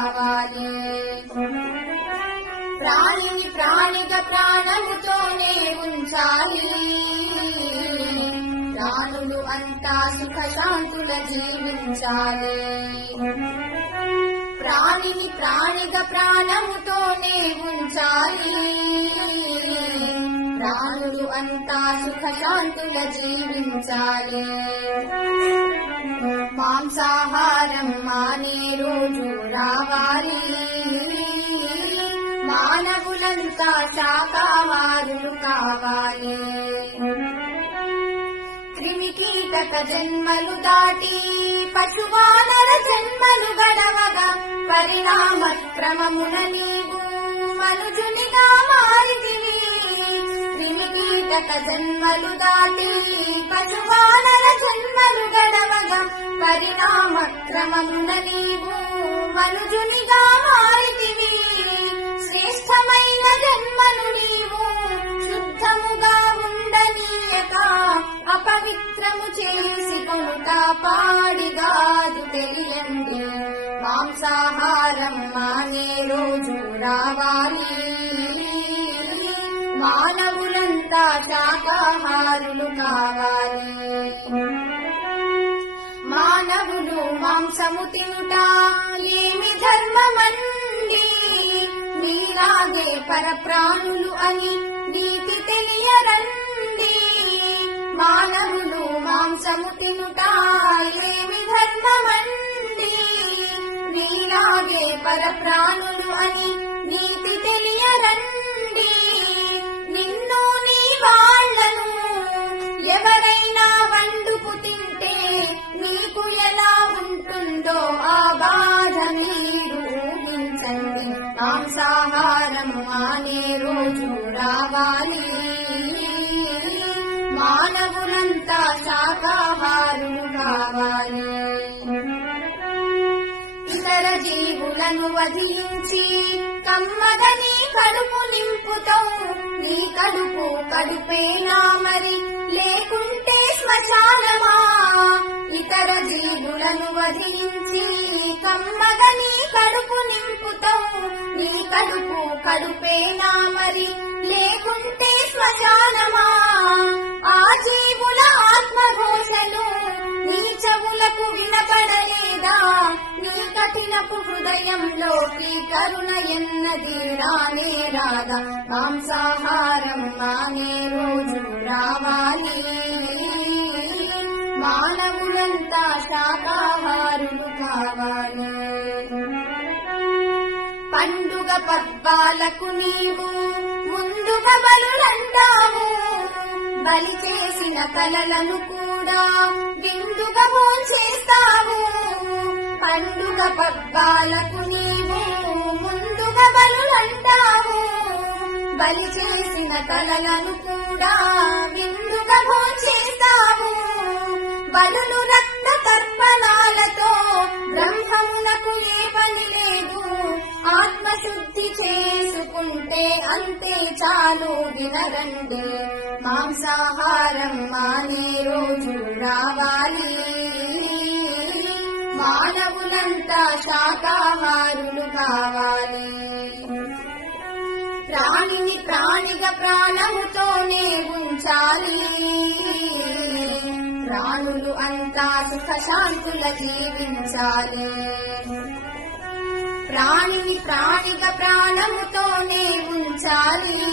కావాలి. ప్రాణిని ప్రాణిగా ప్రాణముతోనే ఉంచాలి. ప్రాణులు అంతా సుఖశాంతుల జీవించాలి. ప్రాణిని ప్రాణిగా ప్రాణముతోనే ఉంచాలి. ప్రాణులు అంతా సుఖశాంతుల జీవించాలి. మాంసాహారం మానే రోజు రావాలి. మానవులంతా శాకాహారులు కావాలి. క్రిమికీటక జన్మలు దాటి పశువానర జన్మలు గడవగా పరిణామ క్రమమున నీవు మనుజునిగా మారితివి. క్రిమికీటక జన్మలు దాటి పశువానర జన్మలు గడవగా పరిణామ క్రమమున నీవు మనుజునిగా మారితివి. శ్రేష్టమైన జన్మను నీవు శుద్ధముగా ఉండనీయక అపవిత్రము చేసి కొనుట పాడిగాదు తెలియండి. మాంసాహారం మానే రోజు రావాలి. మానవులంతా శాకాహారులు కావాలి. మానవులు మాంసము తినుట ఏమి ధర్మమండి. నీలాగే పరప్రాణులు అని నీతి తెలియరండి. మానవులు మాంసము తినుట ఏమి ధర్మమండి. నీలాగే పరప్రాణులు అని నీతి తెలియరండి. నిన్ను నీ వాళ్లను ఎవరైనా వండుకు తింటే నీకు ఎలా ఉంటుందో ఆ బాధ మీరు ఊహించండి. మాంసాహారం మానే రోజు రావాలి. మానవులంతా శాకాహారులు కావాలి. ఇతర జీవులను వధించి కమ్మదని కడుపు నింపుతావు. నీ కడుపు కడుపేనా మరి లేకుంటే శ్మశానమా. ఇతర జీవులను వధించి కమ్మదని కడుపు నింపుతావు. నీ కడుపు కడుపేనా మరి లేకుంటే శ్మశానమా. ఆ జీవుల ఆత్మఘోషలు నీ చెవులకు వినపడలేదా. నీ కఠినపు హృదయంలోకి కరుణ ఎన్నది రానే రాదా. మాంసాహారం మానే రోజు రావాలి. మానవులంతా శాకాహారులు కావాలి. పండుగ పబ్బాలకు నీవు ముందుగా బలులంటావు. బలి చేసిన కలలను కూడా విందుగా భోంచేస్తావు. పండుగ పబ్బాలకు నీవు ముందుగా బలులంటావు. బలి చేసిన కలలను కూడా విందుగా భోంచేస్తావు. బలులు రక్త తర్పణాలతో బ్రహ్మమునకు ఏ పని లేదు. ఆత్మశుద్ధి చేసుకుంటే అంతే చాలు వినరండి. మాంసాహారం మానే రోజు రావాలి. మానవులంతా శాకాహారులు కావాలి. ప్రాణిని ప్రాణిగా ప్రాణముతోనే ఉంచాలి. ప్రాణులు అంతా సుఖశాంతుల జీవించాలి. ప్రాణిని ప్రాణిగా ప్రాణముతోనే ఉంచాలి.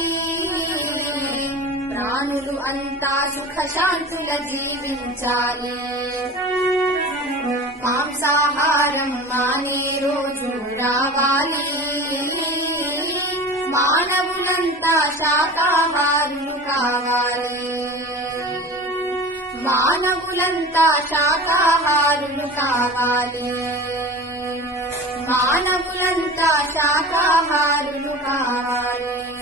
ప్రాణులు అంతా సుఖశాంతుల జీవించాలి. మాంసాహారం మానే రోజు రావాలి. మానవులంతా శాకాహారులు కావాలి. మానవులంతా శాకాహారులు కావాలి. మానవులంతా శాకాహారులు కావాలి.